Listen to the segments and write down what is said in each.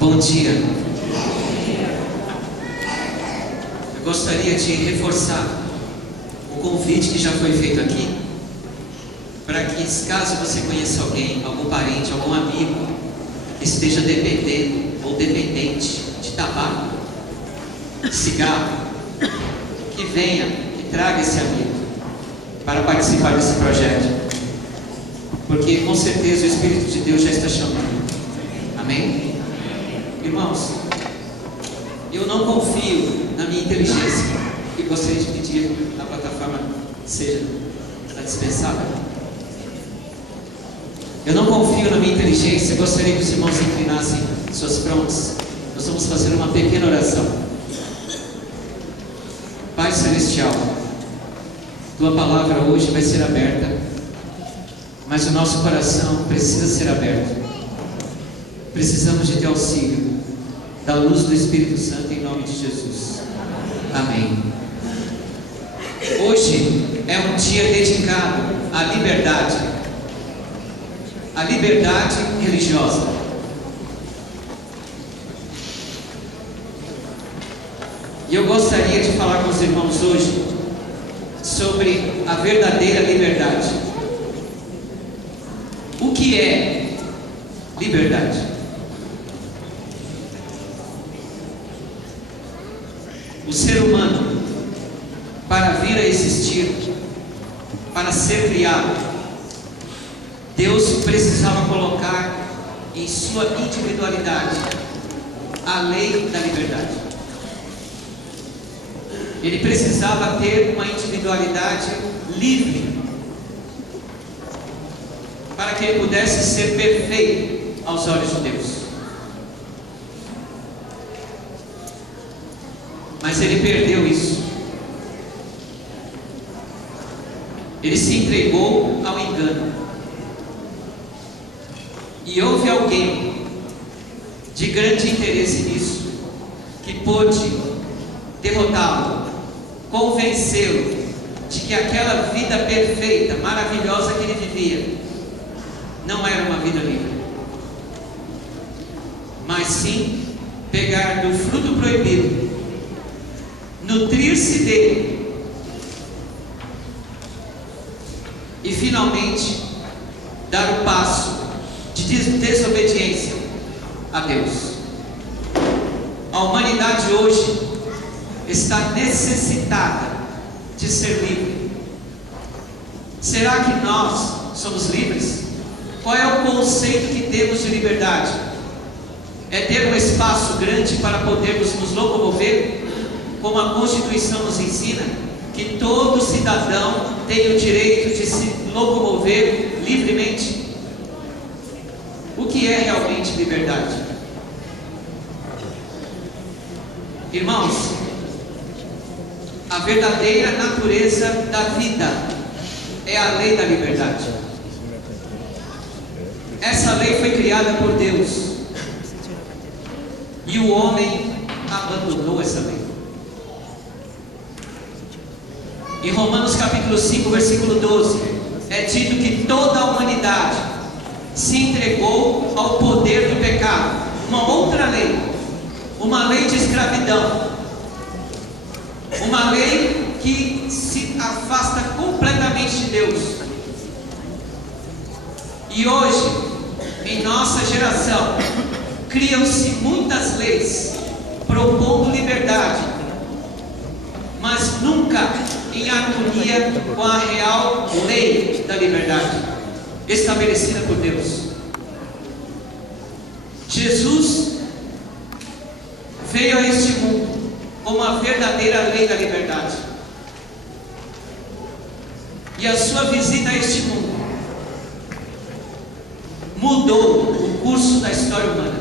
Bom dia. Eu gostaria de reforçar o convite que já foi feito aqui, para que, caso você conheça alguém, algum parente, algum amigo que esteja dependendo ou dependente de tabaco, cigarro, que venha e traga esse amigo para participar desse projeto, porque com certeza o Espírito de Deus já está chamando. Amém? Irmãos, eu não confio na minha inteligência, e gostaria de pedir que a plataforma seja dispensada. Eu não confio na minha inteligência. Gostaria que os irmãos inclinassem suas frontes. Nós vamos fazer uma pequena oração. Pai Celestial, Tua palavra hoje vai ser aberta, mas o nosso coração precisa ser aberto. Precisamos de Teu auxílio, da luz do Espírito Santo, em nome de Jesus. Amém. Hoje é um dia dedicado à liberdade religiosa. E eu gostaria de falar com os irmãos hoje sobre a verdadeira liberdade. O que é liberdade? O ser humano, para vir a existir, para ser criado, Deus precisava colocar em sua individualidade a lei da liberdade. Ele precisava ter uma individualidade livre, para que ele pudesse ser perfeito aos olhos de Deus. Mas ele perdeu isso. Ele se entregou ao engano. E houve alguém de grande interesse nisso, que pôde derrotá-lo, convencê-lo de que aquela vida perfeita, maravilhosa que ele vivia, não era uma vida livre, mas sim pegar do fruto proibido, nutrir-se dele e finalmente dar o passo de desobediência a Deus. A humanidade hoje está necessitada de ser livre. Será que nós somos livres? Qual é o conceito que temos de liberdade? É ter um espaço grande para podermos nos locomover, como a Constituição nos ensina, que todo cidadão tem o direito de se locomover livremente? O que é realmente liberdade? Irmãos, a verdadeira natureza da vida é a lei da liberdade. Essa lei foi criada por Deus, e o homem abandonou essa lei. Em Romanos capítulo 5, versículo 12, é dito que toda a humanidade se entregou ao poder do pecado, uma outra lei, uma lei de escravidão, uma lei que se afasta completamente de Deus. E hoje, em nossa geração, criam-se muitas leis propondo liberdade, mas nunca em harmonia com a real lei da liberdade estabelecida por Deus. Jesus veio a este mundo como a verdadeira lei da liberdade, e a sua visita a este mundo mudou o curso da história humana.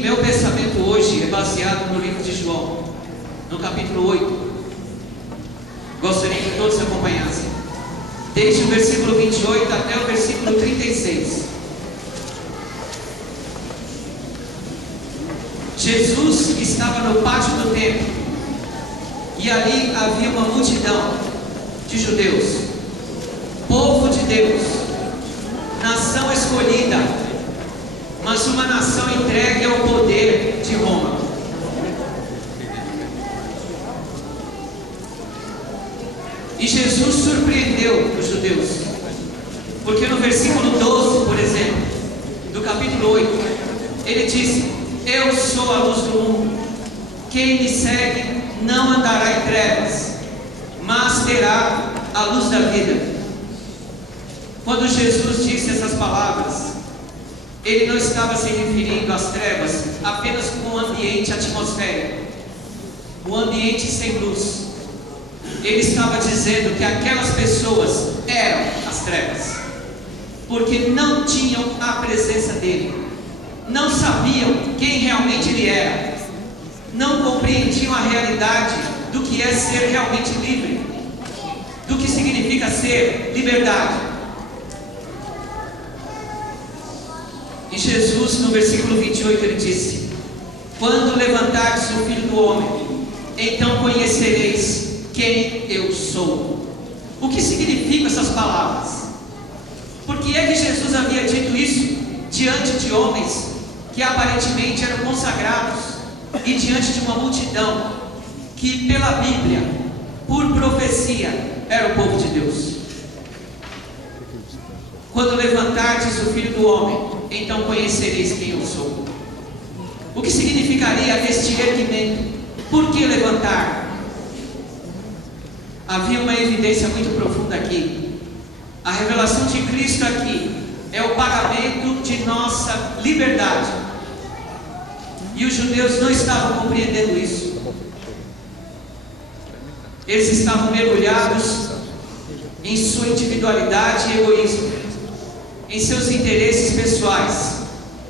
Meu pensamento hoje é baseado no livro de João, no capítulo 8. Gostaria que todos acompanhassem, desde o versículo 28 até o versículo 36. Jesus estava no pátio do templo, e ali havia uma multidão de judeus, povo de Deus, nação mas uma nação entregue ao poder de Roma. E Jesus surpreendeu os judeus, porque no versículo 12, por exemplo, do capítulo 8, ele disse: eu sou a luz do mundo, quem me segue não andará em trevas, mas terá a luz da vida. Quando Jesus disse essas palavras, ele não estava se referindo às trevas apenas como um ambiente atmosférico, um ambiente sem luz. Ele estava dizendo que aquelas pessoas eram as trevas, porque não tinham a presença dele, não sabiam quem realmente ele era, não compreendiam a realidade do que é ser realmente livre, do que significa ser liberdade. E Jesus, no versículo 28, ele disse: quando levantardes o Filho do Homem, então conhecereis quem eu sou. O que significam essas palavras? Por que é que Jesus havia dito isso diante de homens que aparentemente eram consagrados e diante de uma multidão que, pela Bíblia, por profecia, era o povo de Deus? Quando levantardes o Filho do Homem, então conhecereis quem eu sou. O que significaria este erguimento? Por que levantar? Havia uma evidência muito profunda aqui. A revelação de Cristo aqui é o pagamento de nossa liberdade. E os judeus não estavam compreendendo isso. Eles estavam mergulhados em sua individualidade e egoísmo, em seus interesses pessoais.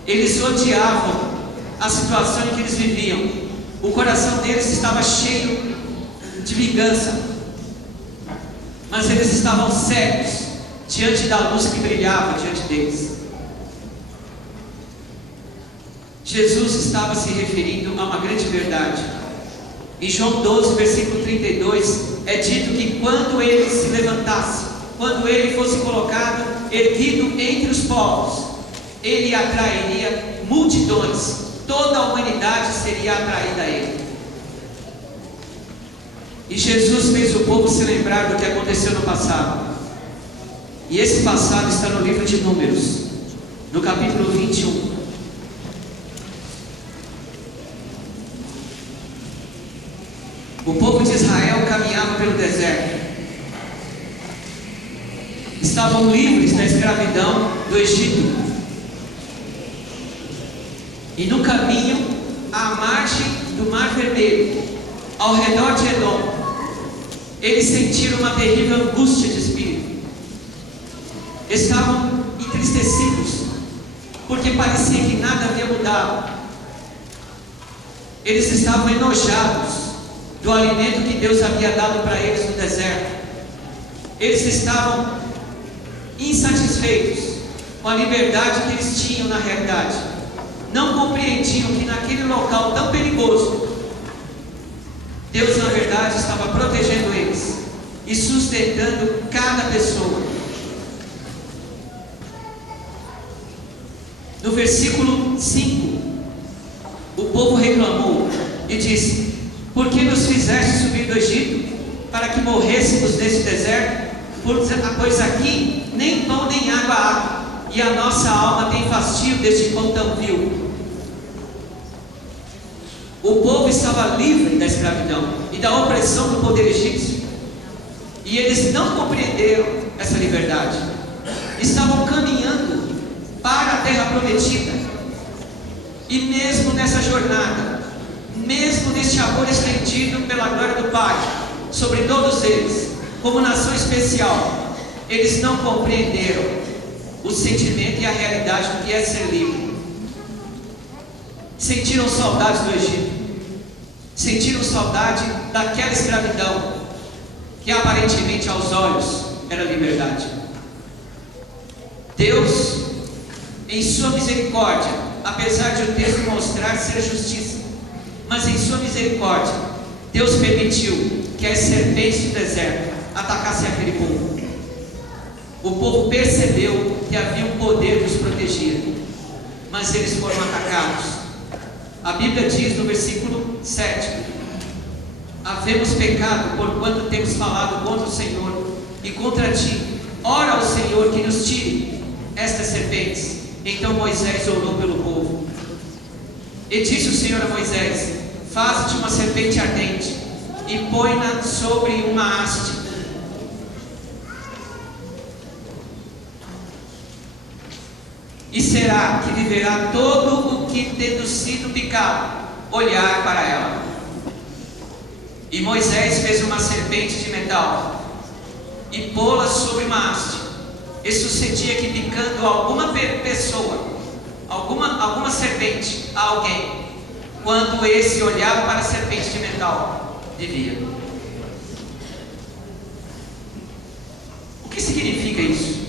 Eles odiavam a situação em que eles viviam. O coração deles estava cheio de vingança. Mas eles estavam cegos diante da luz que brilhava diante deles. Jesus estava se referindo a uma grande verdade. Em João 12, versículo 32, é dito que quando ele se levantasse, quando ele fosse colocado, erguido entre os povos, ele atrairia multidões. Toda a humanidade seria atraída a ele. E Jesus fez o povo se lembrar do que aconteceu no passado. E esse passado está no livro de Números, no capítulo 21. O povo de Israel caminhava pelo deserto. Estavam livres da escravidão do Egito. E no caminho, à margem do Mar Vermelho, ao redor de Edom, eles sentiram uma terrível angústia de espírito. Estavam entristecidos, porque parecia que nada havia mudado. Eles estavam enojados do alimento que Deus havia dado para eles no deserto. Eles estavam insatisfeitos com a liberdade que eles tinham na realidade. Não compreendiam que naquele local tão perigoso, Deus na verdade estava protegendo eles e sustentando cada pessoa. No versículo 5, o povo reclamou e disse: por que nos fizeste subir do Egito para que morrêssemos nesse deserto? Pois aqui nem pão nem água há, e a nossa alma tem fastio deste pão tão vil. O povo estava livre da escravidão e da opressão do poder egípcio, e eles não compreenderam essa liberdade. Estavam caminhando para a terra prometida, e mesmo nessa jornada, mesmo neste amor estendido pela glória do Pai sobre todos eles, como nação especial, eles não compreenderam o sentimento e a realidade do que é ser livre. Sentiram saudades do Egito, sentiram saudade daquela escravidão que aparentemente aos olhos era liberdade. Deus, em sua misericórdia, apesar de o texto mostrar ser justiça, mas em sua misericórdia, Deus permitiu que as serpentes do deserto atacassem aquele povo. O povo percebeu que havia um poder que os protegia, mas eles foram atacados. A Bíblia diz no versículo 7: havemos pecado porquanto temos falado contra o Senhor e contra ti. Ora ao Senhor que nos tire estas serpentes. Então Moisés orou pelo povo. E disse o Senhor a Moisés: faze-te uma serpente ardente e põe-na sobre uma haste. E será que viverá todo o que, tendo sido picado, olhar para ela. E Moisés fez uma serpente de metal e pô-la sobre uma haste. E sucedia que, picando alguma pessoa, alguma serpente a alguém, quando esse olhava para a serpente de metal, vivia. O que significa isso?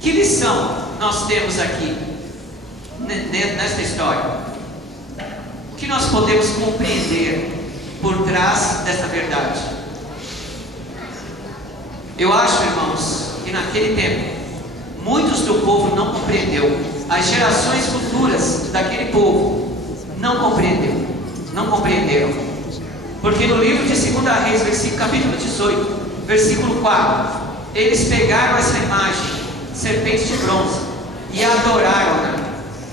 Que lição nós temos aqui nesta história? O que nós podemos compreender por trás desta verdade? Eu acho, irmãos, que naquele tempo muitos do povo não compreendeu. As gerações futuras daquele povo não compreenderam. Porque no livro de 2 Reis, capítulo 18, versículo 4, eles pegaram essa imagem, serpente de bronze, e adoraram-na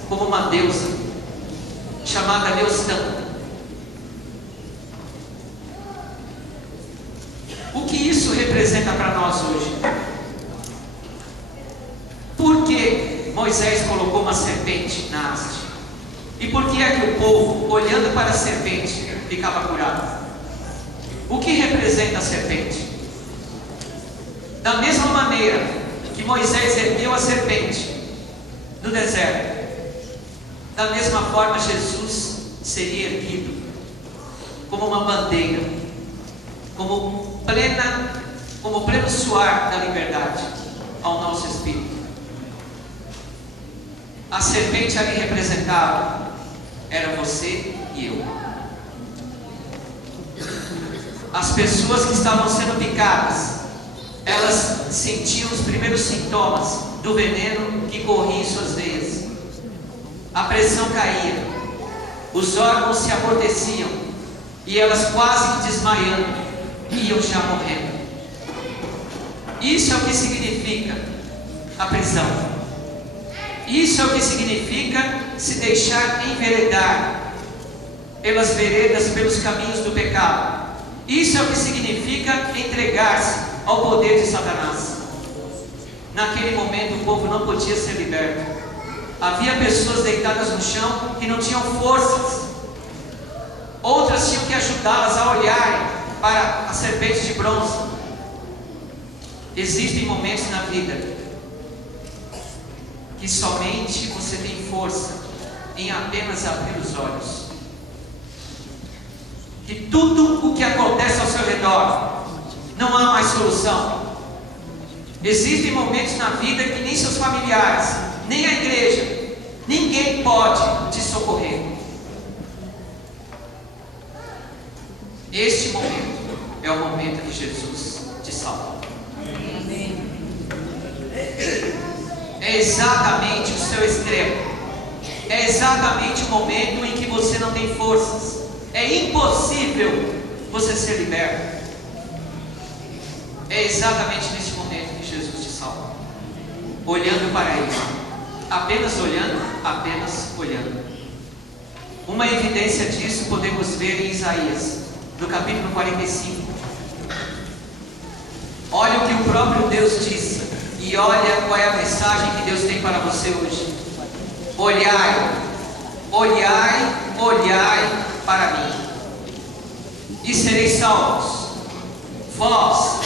como uma deusa, chamada Neustã. O que isso representa para nós hoje? Por que Moisés colocou uma serpente na haste? E por que é que o povo, olhando para a serpente, ficava curado? O que representa a serpente? Da mesma maneira que Moisés ergueu a serpente no deserto, da mesma forma Jesus seria erguido como uma bandeira, como pleno suar da liberdade ao nosso espírito. A serpente ali representada era você e eu. As pessoas que estavam sendo picadas, elas sentiam os primeiros sintomas do veneno que corria em suas veias. A pressão caía, os órgãos se amorteciam e elas quase que desmaiando, iam já morrendo. Isso é o que significa a prisão. Isso é o que significa se deixar enveredar pelas veredas, pelos caminhos do pecado. Isso é o que significa entregar-se ao poder de Satanás. Naquele momento o povo não podia ser liberto. Havia pessoas deitadas no chão que não tinham forças. Outras tinham que ajudá-las a olharem para a serpente de bronze. Existem momentos na vida que somente você tem força em apenas abrir os olhos. Que tudo o que acontece ao seu redor não há mais solução. Existem momentos na vida que nem seus familiares, nem a igreja, ninguém pode te socorrer. Este momento é o momento que Jesus te salva. É exatamente o seu extremo. É exatamente o momento em que você não tem forças. É impossível você ser liberto. É exatamente neste momento que Jesus te salva. Olhando para Ele. Apenas olhando, apenas olhando. Uma evidência disso podemos ver em Isaías, no capítulo 45. Olha o que o próprio Deus disse. E olha qual é a mensagem que Deus tem para você hoje. Olhai, olhai, olhai para mim, e sereis salvos, vós,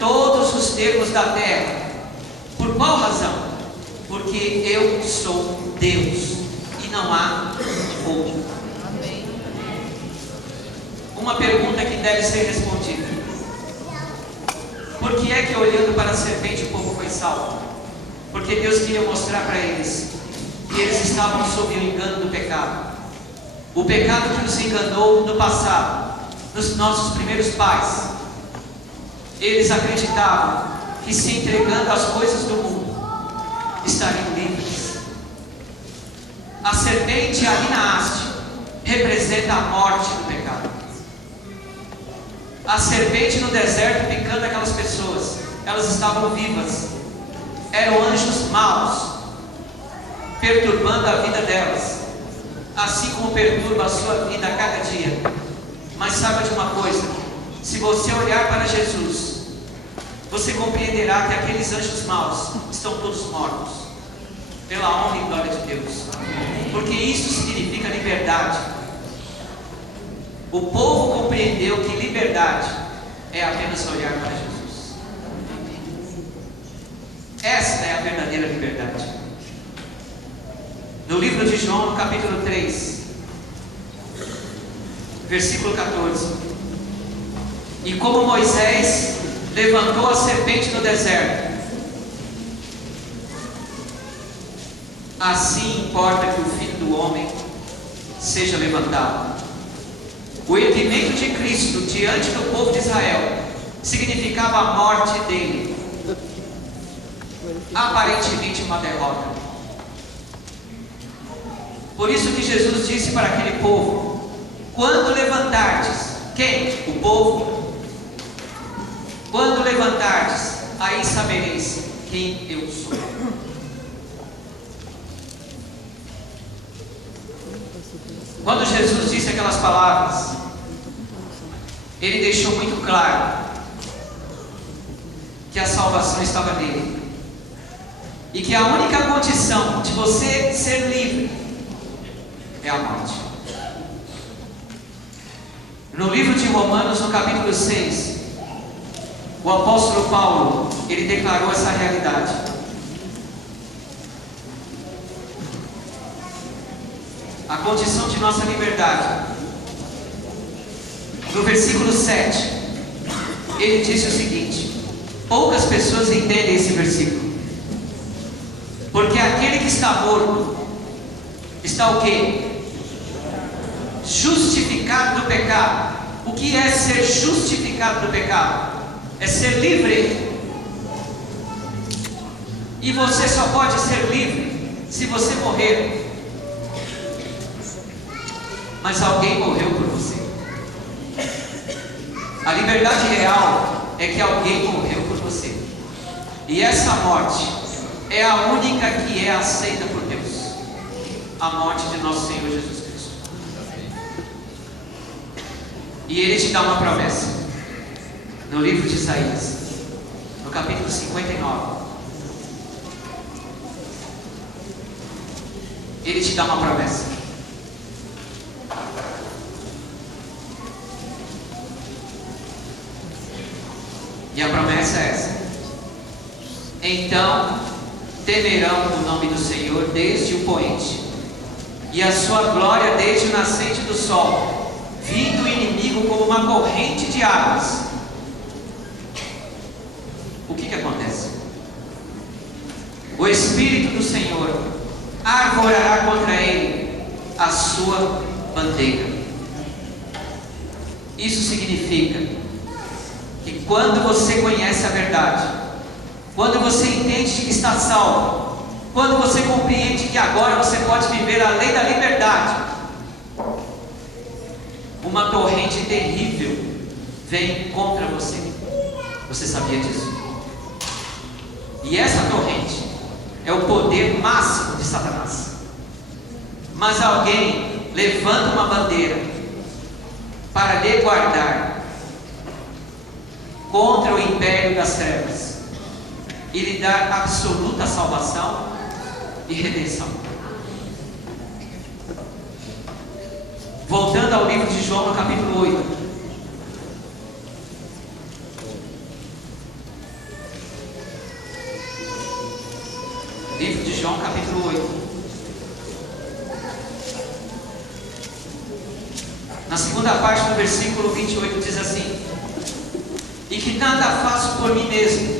todos os termos da terra. Por qual razão? Porque eu sou Deus e não há outro. Uma pergunta que deve ser respondida: por que é que olhando para a serpente o povo foi salvo? Porque Deus queria mostrar para eles que eles estavam sob o engano do pecado. O pecado que nos enganou no passado, nos nossos primeiros pais. Eles acreditavam que se entregando às coisas do mundo, estariam livres. serpente ali na haste representa a morte do pecado. A serpente no deserto picando aquelas pessoas, elas estavam vivas, eram anjos maus, perturbando a vida delas, assim como perturba a sua vida a cada dia. Mas saiba de uma coisa: se você olhar para Jesus, você compreenderá que aqueles anjos maus estão todos mortos, pela honra e glória de Deus, porque isso significa liberdade. O povo compreendeu que liberdade é apenas olhar para Jesus. Esta é a verdadeira liberdade. No livro de João, no capítulo 3, versículo 14: e como Moisés levantou a serpente no deserto, assim importa que o Filho do Homem seja levantado. O erguimento de Cristo diante do povo de Israel significava a morte dele, aparentemente uma derrota. Por isso que Jesus disse para aquele povo: quando levantardes, quem? O povo. Quando levantardes, aí sabereis quem eu sou. Quando Jesus disse aquelas palavras, Ele deixou muito claro que a salvação estava nele, e que a única condição de você ser livre é a morte. No livro de Romanos, no capítulo 6, o apóstolo Paulo, ele declarou essa realidade. A condição de nossa liberdade. No versículo 7, ele disse o seguinte: poucas pessoas entendem esse versículo. Porque aquele que está morto está o quê? Justificado do pecado. O que é ser justificado do pecado? É ser livre. E você só pode ser livre se você morrer. Mas alguém morreu por você. A liberdade real é que alguém morreu por você. E essa morte é a única que é aceita por Deus. A morte de nosso Senhor Jesus Cristo. E Ele te dá uma promessa. No livro de Isaías, no capítulo 59. Ele te dá uma promessa. E a promessa é essa: então temerão o nome do Senhor desde o poente, e a sua glória desde o nascente do sol, vindo o inimigo como uma corrente de águas. O que acontece? O Espírito do Senhor arvorará contra ele a sua bandeira. Isso significa que quando você conhece a verdade, quando você entende que está salvo, quando você compreende que agora você pode viver a lei da liberdade, uma corrente terrível vem contra você. Você sabia disso? E essa corrente é o poder máximo de Satanás. Mas alguém levanta uma bandeira para lhe guardar contra o império das trevas e lhe dar absoluta salvação e redenção. Voltando ao livro de João, no capítulo 8. Livro de João, capítulo 8. Na segunda parte do versículo 28 diz assim: e que nada faço por mim mesmo,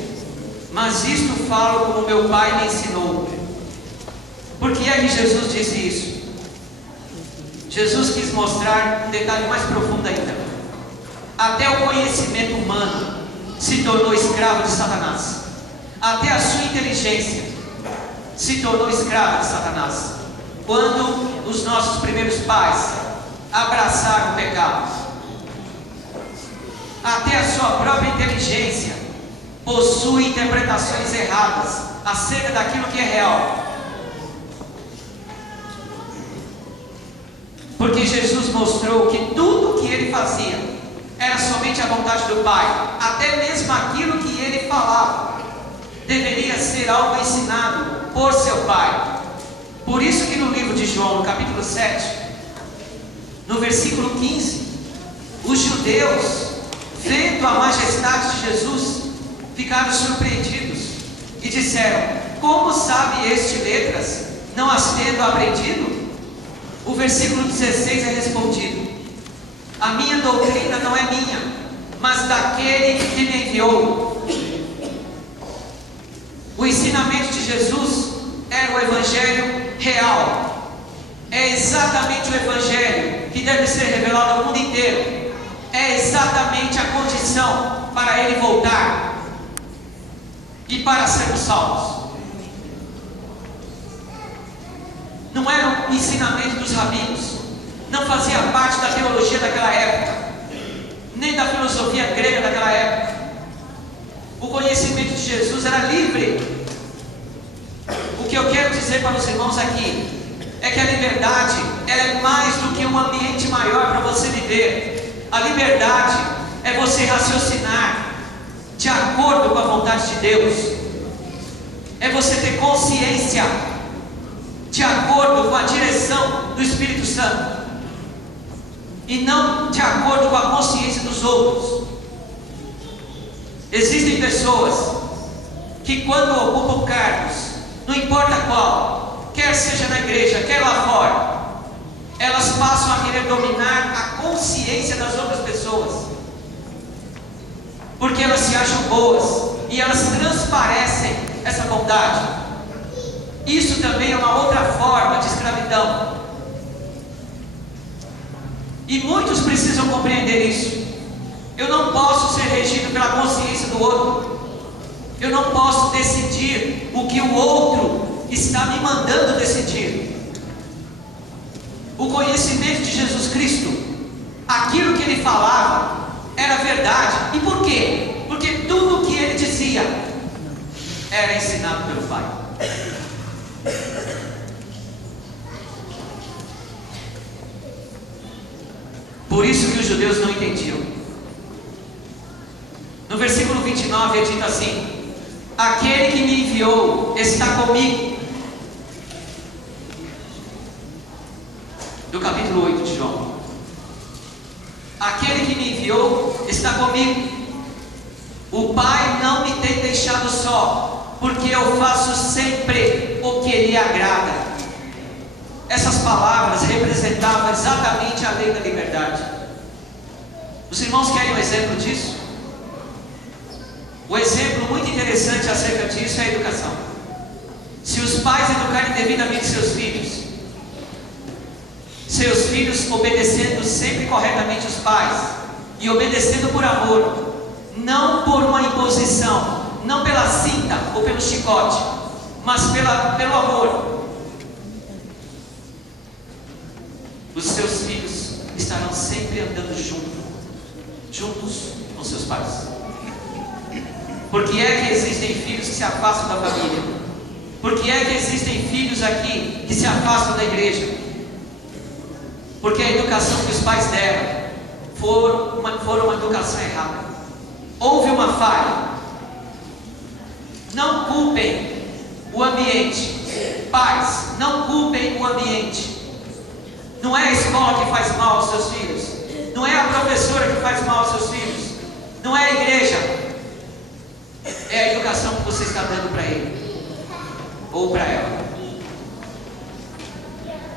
mas isto falo como meu Pai me ensinou. Por que é que Jesus disse isso? Jesus quis mostrar um detalhe mais profundo ainda. Até o conhecimento humano se tornou escravo de Satanás. Até a sua inteligência se tornou escrava de Satanás. quando os nossos primeiros pais abraçaram o pecado. Até a sua própria inteligência possui interpretações erradas acerca daquilo que é real. Porque Jesus mostrou que tudo o que ele fazia era somente a vontade do Pai. Até mesmo aquilo que ele falava deveria ser algo ensinado por seu Pai. Por isso que no livro de João, no capítulo 7, no versículo 15, os judeus, vendo a majestade de Jesus, ficaram surpreendidos e disseram: como sabe este letras, não as tendo aprendido? O versículo 16 é respondido: a minha doutrina não é minha, mas daquele que me enviou. O ensinamento de Jesus era o evangelho real. É exatamente o evangelho que deve ser revelado ao mundo inteiro. É exatamente a condição para ele voltar e para sermos salvos. Não era o ensinamento dos rabinos, não fazia parte da teologia daquela época, nem da filosofia grega daquela época. O conhecimento de Jesus era livre. O que eu quero dizer para os irmãos aqui é que a liberdade, ela é mais do que um ambiente maior para você viver. A liberdade é você raciocinar de acordo com a vontade de Deus. É você ter consciência de acordo com a direção do Espírito Santo, e não de acordo com a consciência dos outros. Existem pessoas que, quando ocupam cargos, não importa qual, quer seja na igreja, quer lá fora, elas passam a querer dominar a consciência das outras pessoas, porque elas se acham boas e elas transparecem essa bondade. Isso também é uma outra forma de escravidão. E muitos precisam compreender isso. Eu não posso ser regido pela consciência do outro. Eu não posso decidir o que o outro está me mandando decidir. O conhecimento de Jesus Cristo, aquilo que ele falava, era verdade. E por quê? Porque tudo o que ele dizia era ensinado pelo Pai. Por isso que os judeus não entendiam. No versículo 29 é dito assim: aquele que me enviou está comigo. Do capítulo 8 de João. Aquele que me enviou está comigo. O Pai não me tem deixado só, porque eu faço sempre o que lhe agrada. Essas palavras representavam exatamente a lei da liberdade. Os irmãos querem um exemplo disso? O exemplo muito interessante acerca disso é a educação. Se os pais educarem devidamente seus filhos obedecendo sempre corretamente os pais, e obedecendo por amor, não por uma imposição, não pela cinta ou pelo chicote, mas pelo amor, os seus filhos estarão sempre andando juntos com seus pais. Por que é que existem filhos que se afastam da família? Por que é que existem filhos aqui que se afastam da igreja? Porque a educação que os pais deram foi uma educação errada. Houve uma falha. Não culpem o ambiente. Pais, não culpem o ambiente. Não é a escola que faz mal aos seus filhos. Não é a professora que faz mal aos seus filhos. Não é a igreja. É a educação que você está dando para ele ou para ela.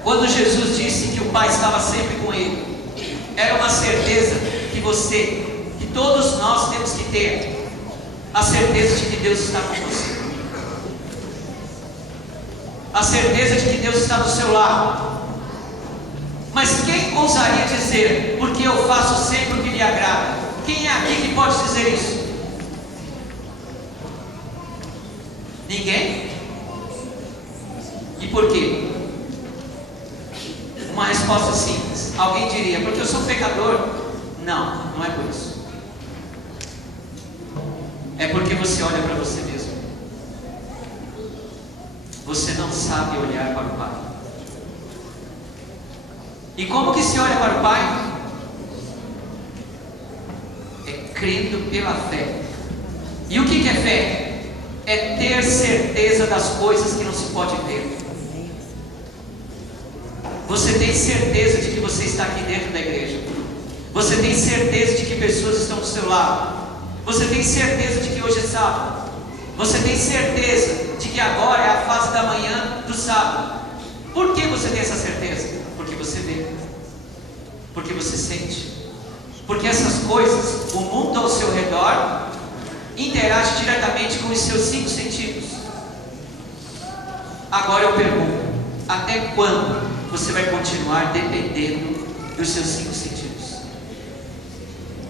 Quando Jesus disse que o Pai estava sempre com ele, era uma certeza que todos nós temos que ter. A certeza de que Deus está com você. A certeza de que Deus está do seu lado. Mas quem ousaria dizer, porque eu faço sempre o que lhe agrada? Quem é aqui que pode dizer isso? Ninguém? E por quê? Uma resposta simples. Alguém diria, porque eu sou pecador? Não, não é por isso. É porque você olha para você mesmo. Você não sabe olhar para o Pai. E como que se olha para o Pai? É crendo pela fé. E o que é fé? É ter certeza das coisas que não se pode ver. Você tem certeza de que você está aqui dentro da igreja. Você tem certeza de que pessoas estão do seu lado. Você tem certeza de que hoje é sábado. Você tem certeza de que agora é a fase da manhã do sábado. Por que você tem essa certeza? Porque você vê. Porque você sente. Porque essas coisas, o mundo ao seu redor, interage diretamente com os seus 5 sentidos. Agora eu pergunto, até quando você vai continuar dependendo dos seus 5 sentidos?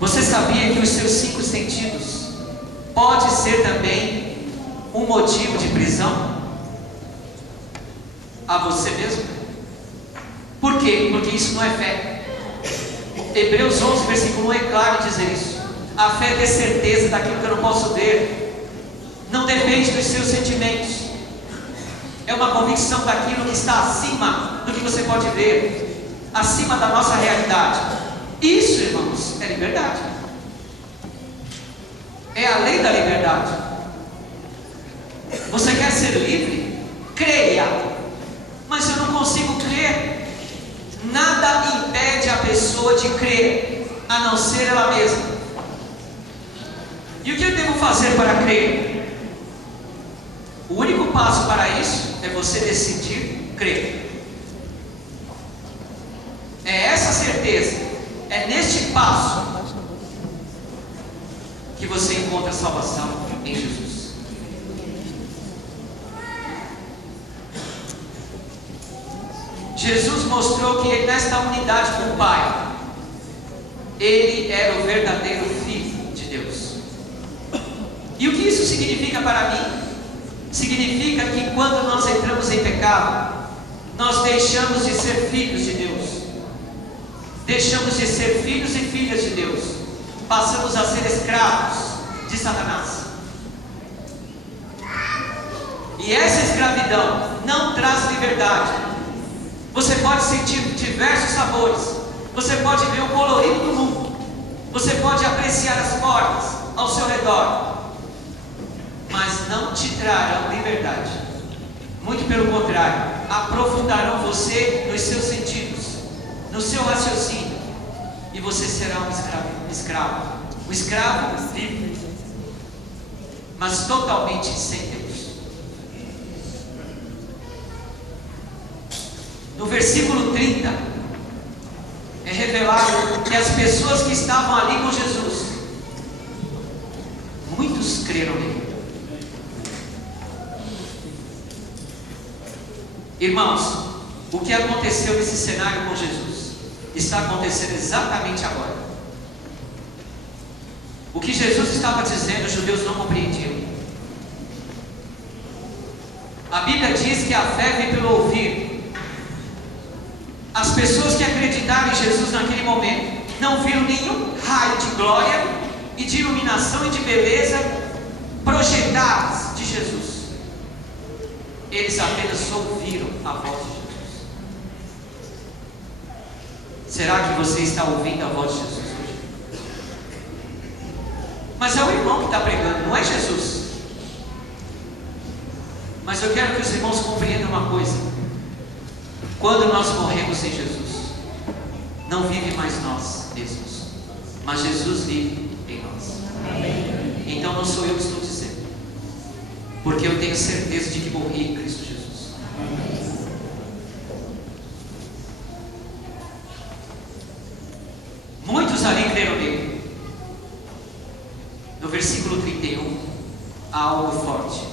Você sabia que os seus 5 sentidos pode ser também um motivo de prisão a você mesmo? Por quê? Porque isso não é fé. Hebreus 11, versículo 1 é claro em dizer isso. A fé é ter certeza daquilo que eu não posso ver. Não depende dos seus sentimentos. É uma convicção daquilo que está acima do que você pode ver, acima da nossa realidade. Isso, irmãos, é liberdade. É a lei da liberdade. Você quer ser livre? Creia. Mas eu não consigo crer. Nada impede a pessoa de crer, a não ser ela mesma. E o que eu devo fazer para crer? O único passo para isso é você decidir crer. É essa certeza, é neste passo que você encontra a salvação em Jesus. Jesus mostrou que nesta unidade com o Pai, Ele era o verdadeiro Filho de Deus. E o que isso significa para mim? Significa que quando nós entramos em pecado, nós deixamos de ser filhos de Deus. Deixamos de ser filhos e filhas de Deus. Passamos a ser escravos de Satanás. E essa escravidão não traz liberdade. Você pode sentir diversos sabores. Você pode ver o colorido do mundo. Você pode apreciar as portas ao seu redor. Mas não te trarão liberdade. Muito pelo contrário, aprofundarão você nos seus sentidos, no seu raciocínio, e você será um escravo. Um escravo livre, mas totalmente sem Deus. No versículo 30, é revelado que as pessoas que estavam ali com Jesus, muitos creram nele. Irmãos, o que aconteceu nesse cenário com Jesus está acontecendo exatamente agora. O que Jesus estava dizendo, os judeus não compreendiam. A Bíblia diz que a fé vem pelo ouvir. As pessoas que acreditaram em Jesus naquele momento não viram nenhum raio de glória e de iluminação e de beleza projetados de Jesus. Eles apenas ouviram a voz de Jesus. Será que você está ouvindo a voz de Jesus hoje? Mas é o irmão que está pregando, não é Jesus. Mas eu quero que os irmãos compreendam uma coisa. Quando nós morremos em Jesus, não vive mais nós mesmos, mas Jesus vive em nós. Amém. Então não sou eu que estou dizendo, porque eu tenho certeza de que morri em Cristo Jesus. Amém. Muitos ali creram nele. No versículo 31, há algo forte.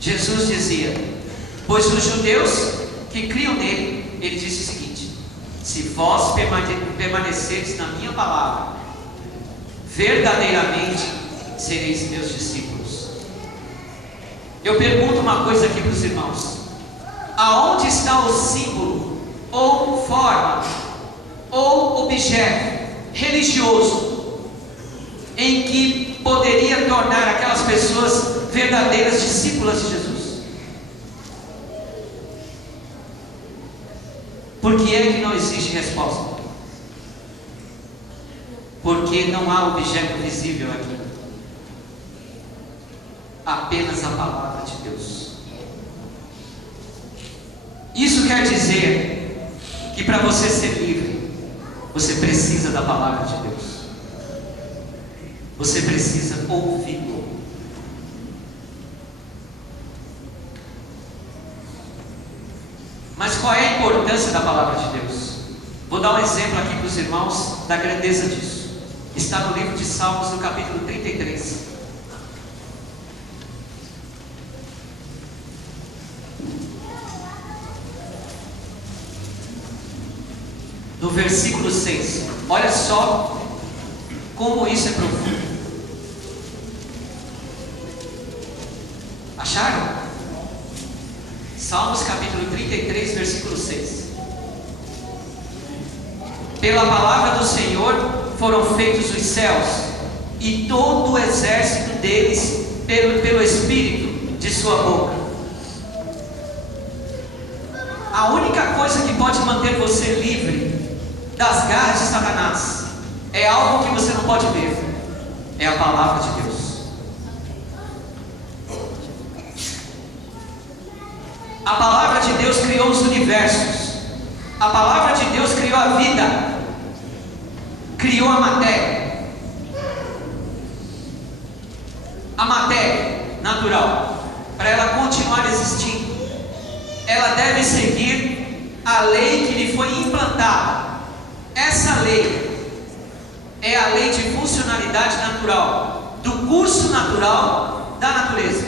Jesus dizia: pois os judeus que criam nele, ele disse o seguinte: se vós permanecerdes na minha palavra, verdadeiramente sereis meus discípulos. Eu pergunto uma coisa aqui para os irmãos: aonde está o símbolo ou forma, ou objeto religioso em que poderia tornar aquelas pessoas verdadeiras discípulas de Jesus? Por que é que não existe resposta? Porque não há objeto visível aqui, apenas a palavra de Deus. Isso quer dizer que para você ser livre, você precisa da palavra de Deus. Você precisa ouvi-lo. Mas qual é a importância da palavra de Deus? Vou dar um exemplo aqui para os irmãos da grandeza disso. Está no livro de Salmos, no capítulo 33. No versículo 6. Olha só como isso é profundo. Acharam? Salmos capítulo 33, versículo 6. Pela palavra do Senhor foram feitos os céus, e todo o exército deles pelo Espírito de sua boca. A única coisa que pode manter você livre das garras de Satanás é algo que você não pode ver, é a palavra de Deus. A palavra de Deus criou os universos. A palavra de Deus criou a vida, criou a matéria. A matéria natural, para ela continuar existindo, ela deve seguir a lei que lhe foi implantada. Essa lei é a lei de funcionalidade natural, do curso natural da natureza,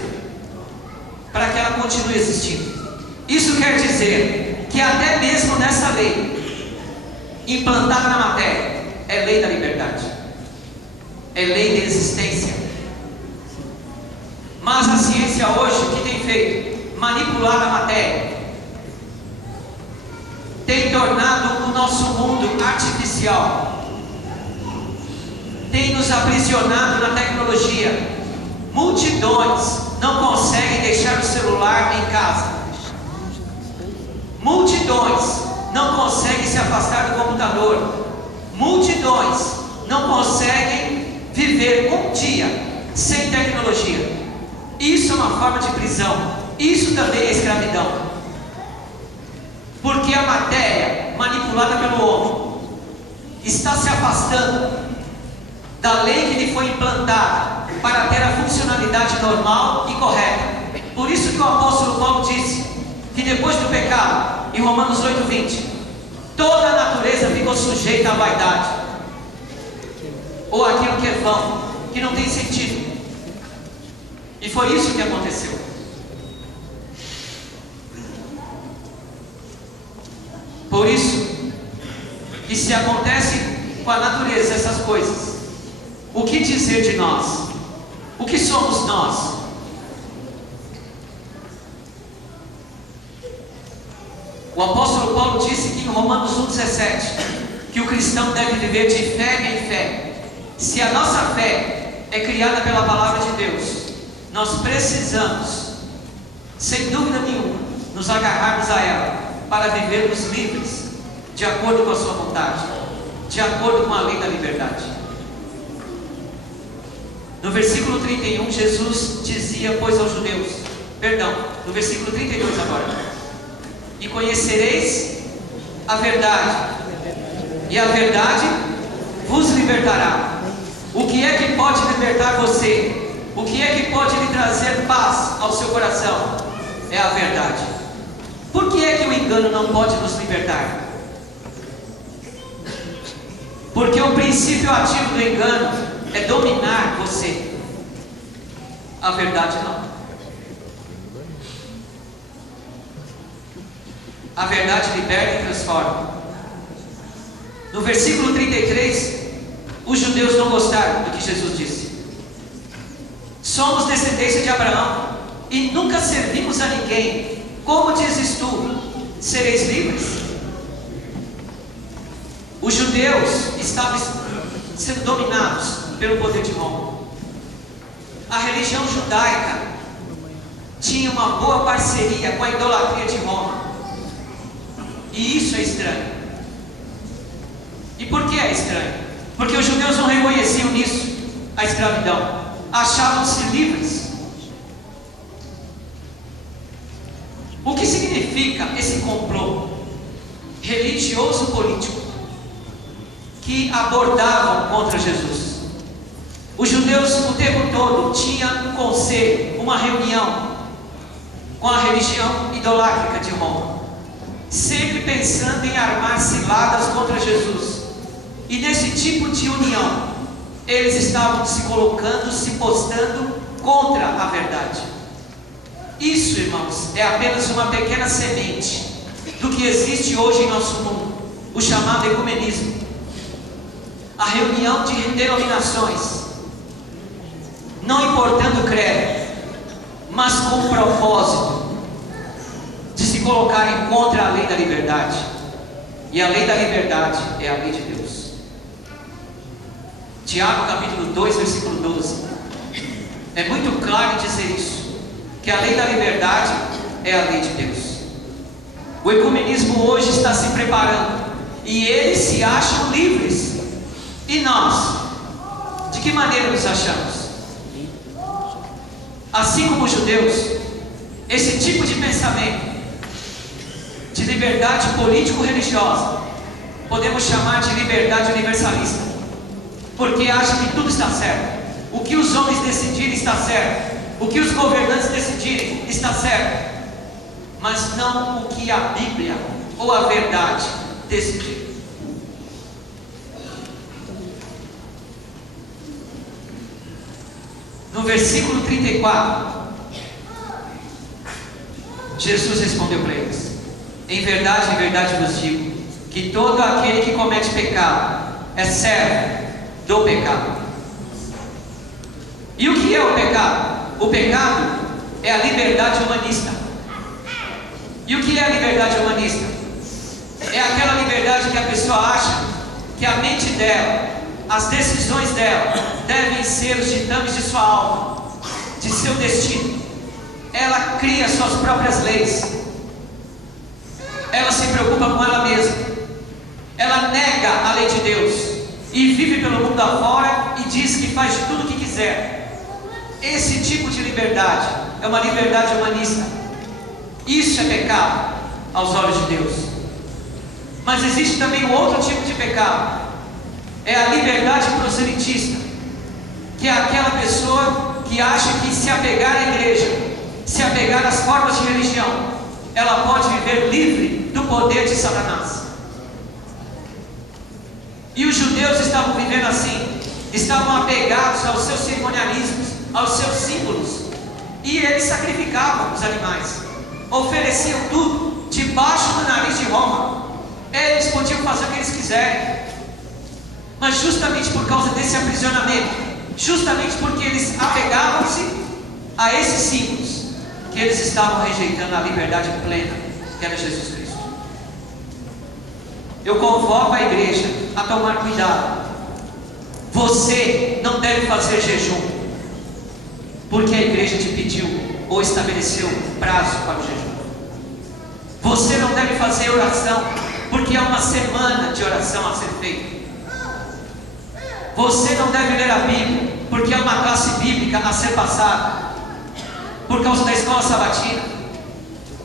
para que ela continue existindo. Isso quer dizer que até mesmo nessa lei implantada na matéria, é lei da liberdade, é lei da existência. Mas a ciência hoje, o que tem feito? Manipular a matéria, tem tornado o nosso mundo artificial, tem nos aprisionado na tecnologia. Multidões não conseguem deixar o celular em casa. Multidões não conseguem se afastar do computador. Multidões não conseguem viver um dia sem tecnologia. Isso é uma forma de prisão. Isso também é escravidão. Porque a matéria manipulada pelo homem está se afastando da lei que lhe foi implantada para ter a funcionalidade normal e correta. Por isso que o apóstolo Paulo disse que depois do pecado, em Romanos 8:20, toda a natureza ficou sujeita à vaidade, ou aquilo que é vão, que não tem sentido. E foi isso que aconteceu. Por isso que se acontece com a natureza essas coisas, o que dizer de nós? O que somos nós? O apóstolo Paulo disse que em Romanos 1,17 que o cristão deve viver de fé em fé. Se a nossa fé é criada pela palavra de Deus, nós precisamos, sem dúvida nenhuma, nos agarrarmos a ela para vivermos livres, de acordo com a sua vontade, de acordo com a lei da liberdade. No versículo 31, Jesus dizia, pois, aos judeus, no versículo 32 agora: e conhecereis a verdade, e a verdade vos libertará. O que é que pode libertar você? O que é que pode lhe trazer paz ao seu coração? É a verdade. Por que é que o engano não pode nos libertar? Porque o princípio ativo do engano é dominar você. A verdade não. A verdade liberta e transforma. No versículo 33, os judeus não gostaram do que Jesus disse. Somos descendência de Abraão e nunca servimos a ninguém. Como dizes tu, sereis livres? Os judeus estavam sendo dominados pelo poder de Roma. A religião judaica tinha uma boa parceria com a idolatria de Roma. E isso é estranho. E por que é estranho? Porque os judeus não reconheciam nisso a escravidão. Achavam-se livres. O que significa esse complô religioso político que abordavam contra Jesus? Os judeus o tempo todo tinham um conselho, uma reunião com a religião idolátrica de Roma, sempre pensando em armar ciladas contra Jesus. E nesse tipo de união, eles estavam se colocando, se postando contra a verdade. Isso, irmãos, é apenas uma pequena semente do que existe hoje em nosso mundo, o chamado ecumenismo. A reunião de denominações, não importando o credo, mas com o propósito de se colocarem contra a lei da liberdade. E a lei da liberdade é a lei de Deus. Tiago capítulo 2, versículo 12 é muito claro em dizer isso, que a lei da liberdade é a lei de Deus. O ecumenismo hoje está se preparando e eles se acham livres. E nós, de que maneira nos achamos? Assim como os judeus, esse tipo de pensamento de liberdade político-religiosa podemos chamar de liberdade universalista, porque acha que tudo está certo. O que os homens decidirem está certo, o que os governantes decidirem está certo, mas não o que a Bíblia ou a verdade decidir. No versículo 34, Jesus respondeu para eles: em verdade vos digo, que todo aquele que comete pecado é servo do pecado. E o que é o pecado? O pecado é a liberdade humanista. E o que é a liberdade humanista? É aquela liberdade que a pessoa acha que a mente dela, as decisões dela devem ser os ditames de sua alma, de seu destino. Ela cria suas próprias leis. Ela se preocupa com ela mesma. Ela nega a lei de Deus e vive pelo mundo afora e diz que faz tudo o que quiser. Esse tipo de liberdade é uma liberdade humanista. Isso é pecado aos olhos de Deus. Mas existe também um outro tipo de pecado. É a liberdade proselitista, que é aquela pessoa que acha que se apegar à igreja, se apegar às formas de religião, ela pode viver livre do poder de Satanás. E os judeus estavam vivendo assim, estavam apegados aos seus cerimonialismos, aos seus símbolos, e eles sacrificavam os animais, ofereciam tudo debaixo do nariz de Roma. Eles podiam fazer o que eles quiserem, mas justamente por causa desse aprisionamento, justamente porque eles apegavam-se a esses símbolos, que eles estavam rejeitando a liberdade plena, que era Jesus Cristo. Eu convoco a igreja a tomar cuidado. Você não deve fazer jejum, porque a igreja te pediu ou estabeleceu prazo para o jejum. Você não deve fazer oração, porque há uma semana de oração a ser feita. Você não deve ler a Bíblia, porque há uma classe bíblica a ser passada, por causa da escola sabatina.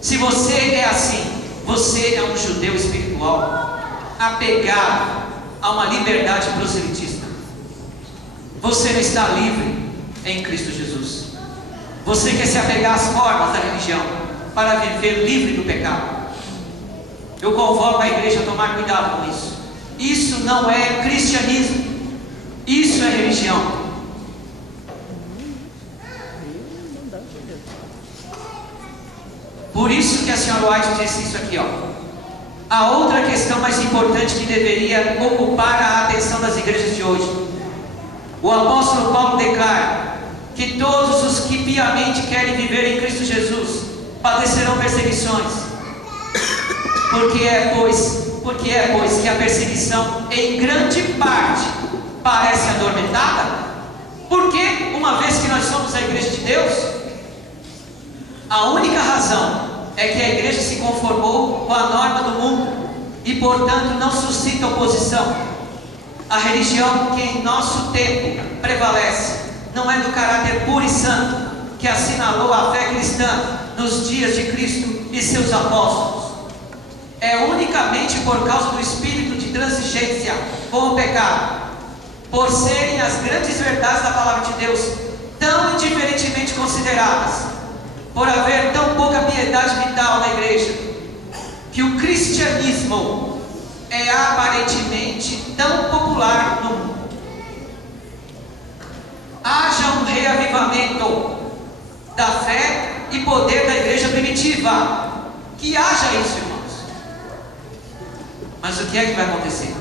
Se você é assim, você é um judeu espiritual, apegado a uma liberdade proselitista. Você não está livre em Cristo Jesus. Você quer se apegar às formas da religião para viver livre do pecado. Eu convoco a igreja a tomar cuidado com isso. Isso não é cristianismo, isso é religião. Por isso que a senhora White disse isso aqui, ó. A outra questão mais importante que deveria ocupar a atenção das igrejas de hoje. O apóstolo Paulo declara que todos os que piamente querem viver em Cristo Jesus padecerão perseguições. Porque é, pois, que a perseguição em grande parte parece adormentada. Porque, uma vez que nós somos a igreja de Deus, a única razão é que a igreja se conformou com a norma do mundo e, portanto, não suscita oposição. A religião que em nosso tempo prevalece não é do caráter puro e santo que assinalou a fé cristã nos dias de Cristo e seus apóstolos. É unicamente por causa do espírito de transigência com o pecado, por serem as grandes verdades da palavra de Deus tão indiferentemente consideradas, por haver tão pouca piedade vital na igreja, que o cristianismo é aparentemente tão popular no mundo. Haja um reavivamento da fé e poder da igreja primitiva. Que haja isso, irmãos. Mas o que é que vai acontecer?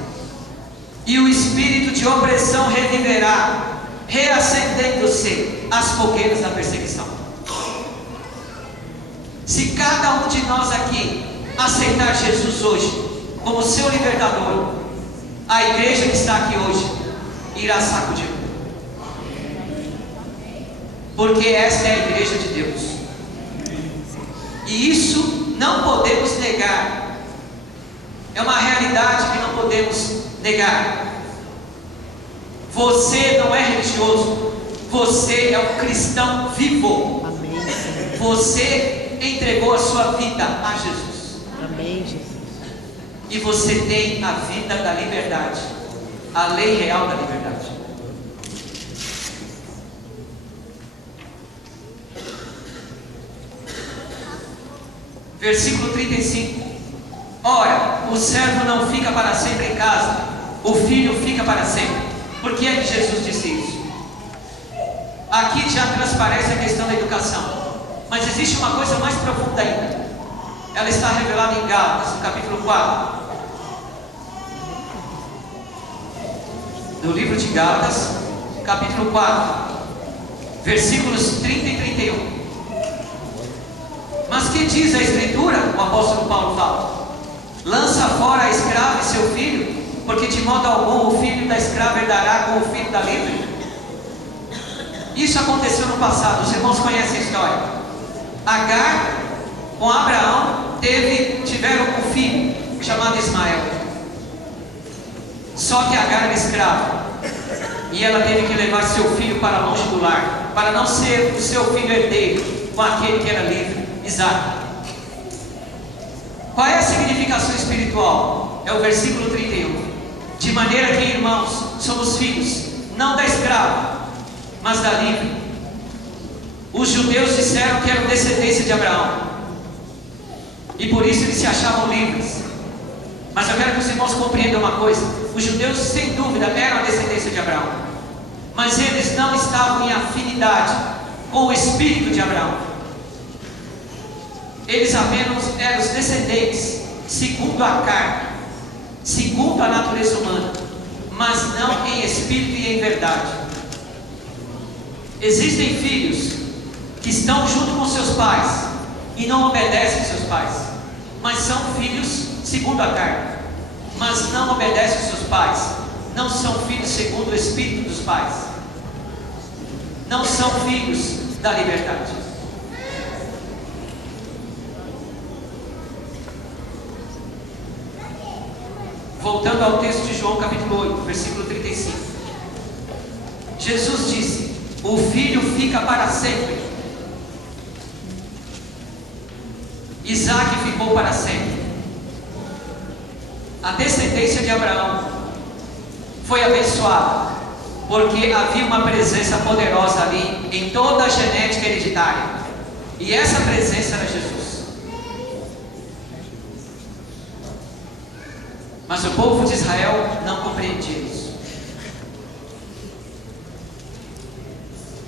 E o espírito de opressão reviverá, reacendendo-se as fogueiras da perseguição. Se cada um de nós aqui aceitar Jesus hoje como seu libertador, a igreja que está aqui hoje irá sacudir. Porque esta é a igreja de Deus. E isso não podemos negar. É uma realidade que não podemos negar. Você não é religioso. Você é um cristão vivo. Amém, Senhor. Você entregou a sua vida a Jesus. Amém, Jesus. E você tem a vida da liberdade, a lei real da liberdade. Versículo 35. Ora, o servo não fica para sempre em casa, o filho fica para sempre. Por que é que Jesus disse isso? Aqui já transparece a questão da educação, mas existe uma coisa mais profunda ainda. Ela está revelada em Gálatas, no capítulo 4. No livro de Gálatas, capítulo 4, versículos 30 e 31. Mas que diz a Escritura? O apóstolo Paulo fala: lança fora a escrava e seu filho, porque de modo algum o filho da escrava herdará com o filho da livre. Isso aconteceu no passado, os irmãos conhecem a história. Agar com Abraão tiveram um filho chamado Ismael. Só que Agar era escrava, e ela teve que levar seu filho para longe do lar, para não ser o seu filho herdeiro com aquele que era livre, Isaac. Qual é a significação espiritual? É o versículo 31. De maneira que, irmãos, somos filhos, não da escrava, mas da livre. Os judeus disseram que eram descendência de Abraão, e por isso eles se achavam livres. Mas eu quero que os irmãos compreendam uma coisa: os judeus, sem dúvida, eram a descendência de Abraão, mas eles não estavam em afinidade com o espírito de Abraão. Eles apenas eram os descendentes segundo a carne, segundo a natureza humana, mas não em espírito e em verdade. Existem filhos que estão junto com seus pais e não obedecem seus pais, mas são filhos segundo a carne, mas não obedecem seus pais. Não são filhos segundo o espírito dos pais, não são filhos da liberdade. Voltando ao texto de João capítulo 8, versículo 35. Jesus disse: o filho fica para sempre. Isaac ficou para sempre. A descendência de Abraão foi abençoada, porque havia uma presença poderosa ali em toda a genética hereditária, e essa presença era Jesus. Mas o povo de Israel não compreendia isso.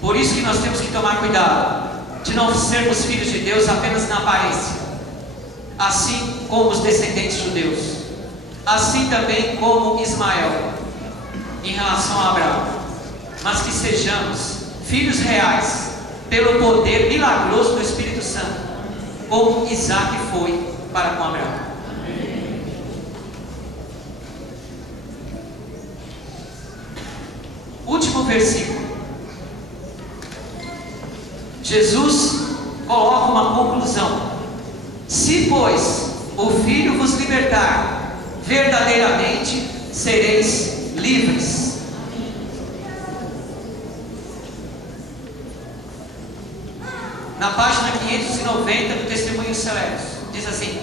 Por isso que nós temos que tomar cuidado de não sermos filhos de Deus apenas na aparência, assim como os descendentes judeus, assim também como Ismael em relação a Abraão, mas que sejamos filhos reais pelo poder milagroso do Espírito Santo, como Isaac foi para com Abraão. versículo, Jesus coloca uma conclusão: se, pois, o Filho vos libertar, verdadeiramente sereis livres. Na página 590 do Testemunho Celeste, diz assim: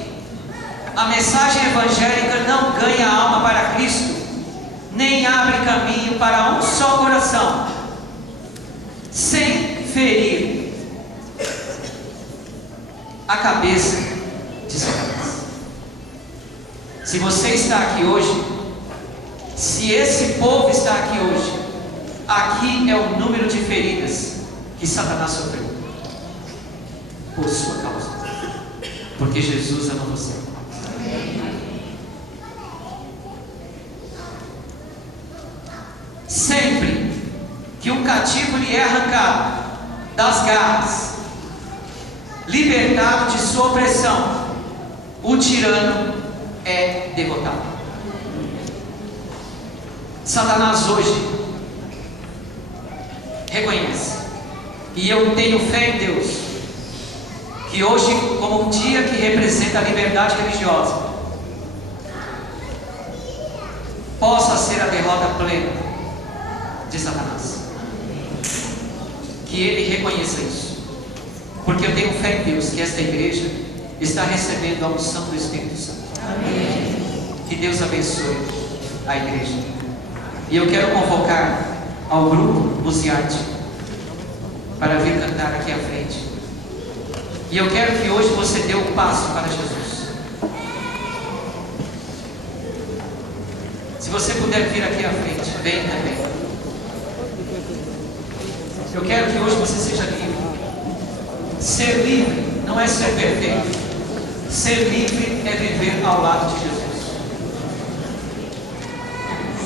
a mensagem evangélica não ganha alma para Cristo, nem abre caminho para um só coração, sem ferir a cabeça de Satanás. Se você está aqui hoje, se esse povo está aqui hoje, aqui é o número de feridas que Satanás sofreu por sua causa, porque Jesus ama você. Sempre que um cativo lhe é arrancado das garras, libertado de sua opressão, o tirano é derrotado. Satanás hoje reconhece, e eu tenho fé em Deus, que hoje, como um dia que representa a liberdade religiosa, possa ser a derrota plena de Satanás. Que ele reconheça isso, porque eu tenho fé em Deus que esta igreja está recebendo a unção do Espírito Santo. Amém. Que Deus abençoe a igreja. E eu quero convocar ao grupo Luziarte para vir cantar aqui à frente. E eu quero que hoje você dê um passo para Jesus. Se você puder vir aqui à frente, vem também. Eu quero que hoje você seja livre. Ser livre não é ser perfeito. Ser livre é viver ao lado de Jesus.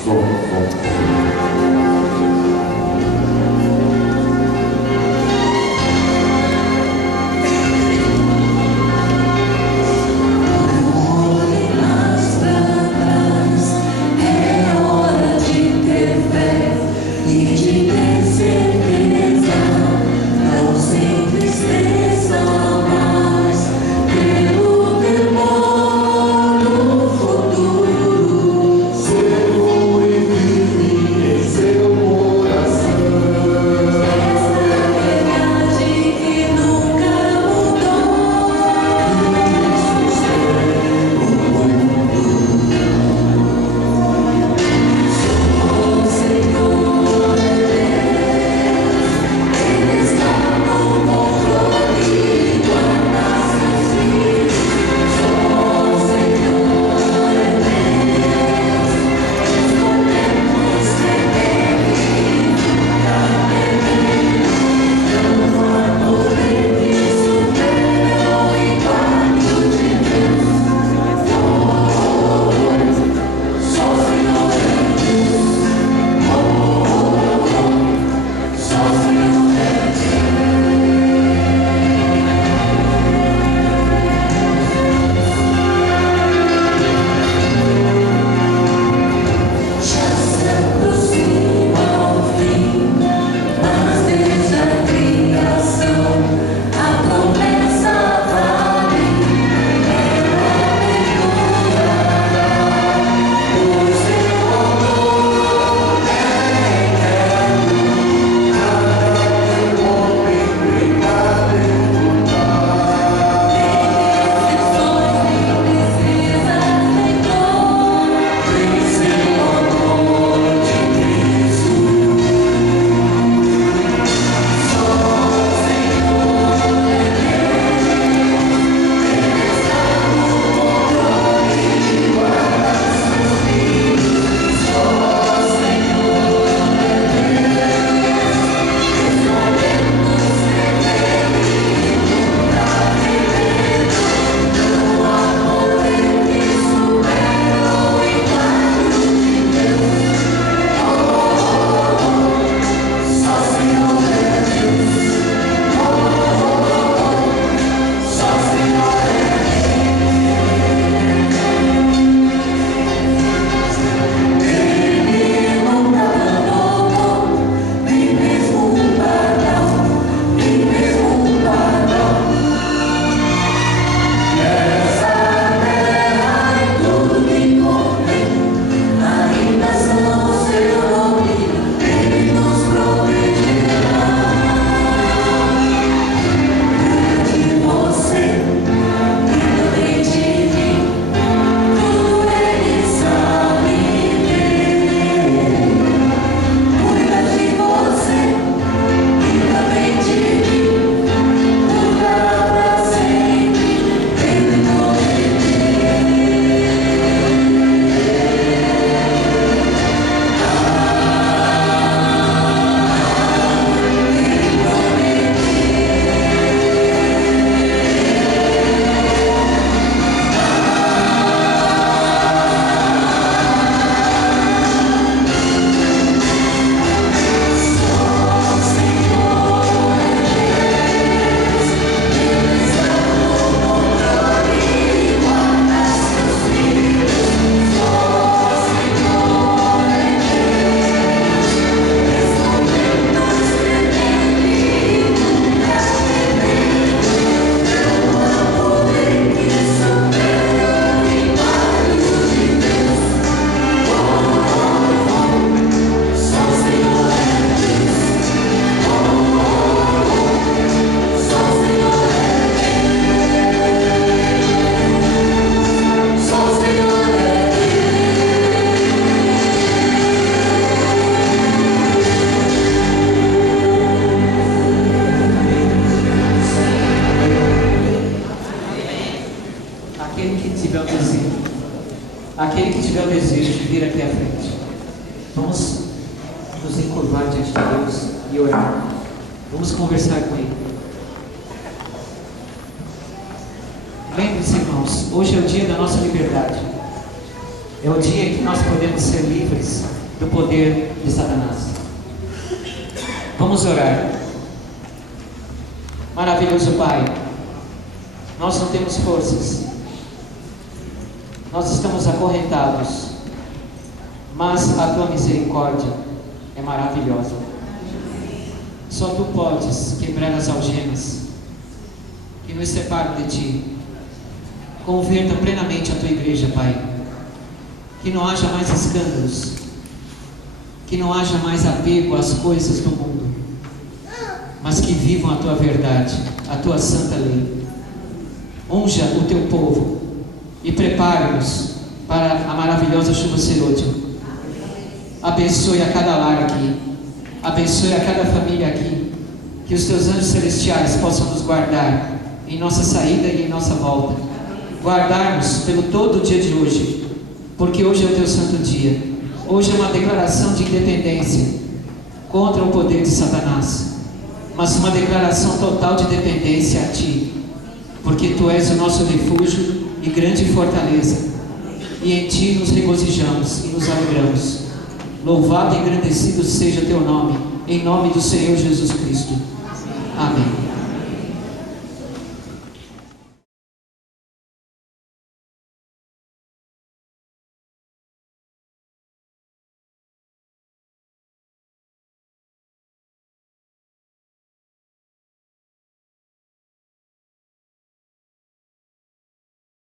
Futuro, ser Aquele que tiver o desejo, aquele que tiver o desejo de vir aqui à frente, vamos nos encurvar diante de Deus e orar. Vamos conversar com Ele. Lembre-se, irmãos, hoje é o dia da nossa liberdade. É o dia em que nós podemos ser livres do poder de Satanás. Vamos orar. Maravilhoso Pai, nós não temos forças, nós estamos acorrentados, mas a Tua misericórdia é maravilhosa. Só Tu podes quebrar as algemas que nos separam de Ti. Converta plenamente a Tua igreja, Pai. Que não haja mais escândalos, que não haja mais apego às coisas do mundo, mas que vivam a Tua verdade, a Tua santa lei. Unja o Teu povo e prepare-nos para a maravilhosa chuva serôdia. Abençoe a cada lar aqui, abençoe a cada família aqui, que os Teus anjos celestiais possam nos guardar em nossa saída e em nossa volta, guardar-nos pelo todo o dia de hoje, porque hoje é o Teu santo dia. Hoje é uma declaração de independência contra o poder de Satanás, mas uma declaração total de dependência a Ti, porque Tu és o nosso refúgio e grande fortaleza, e em Ti nos regozijamos e nos alegramos. Louvado e engrandecido seja Teu nome, em nome do Senhor Jesus Cristo. Amém.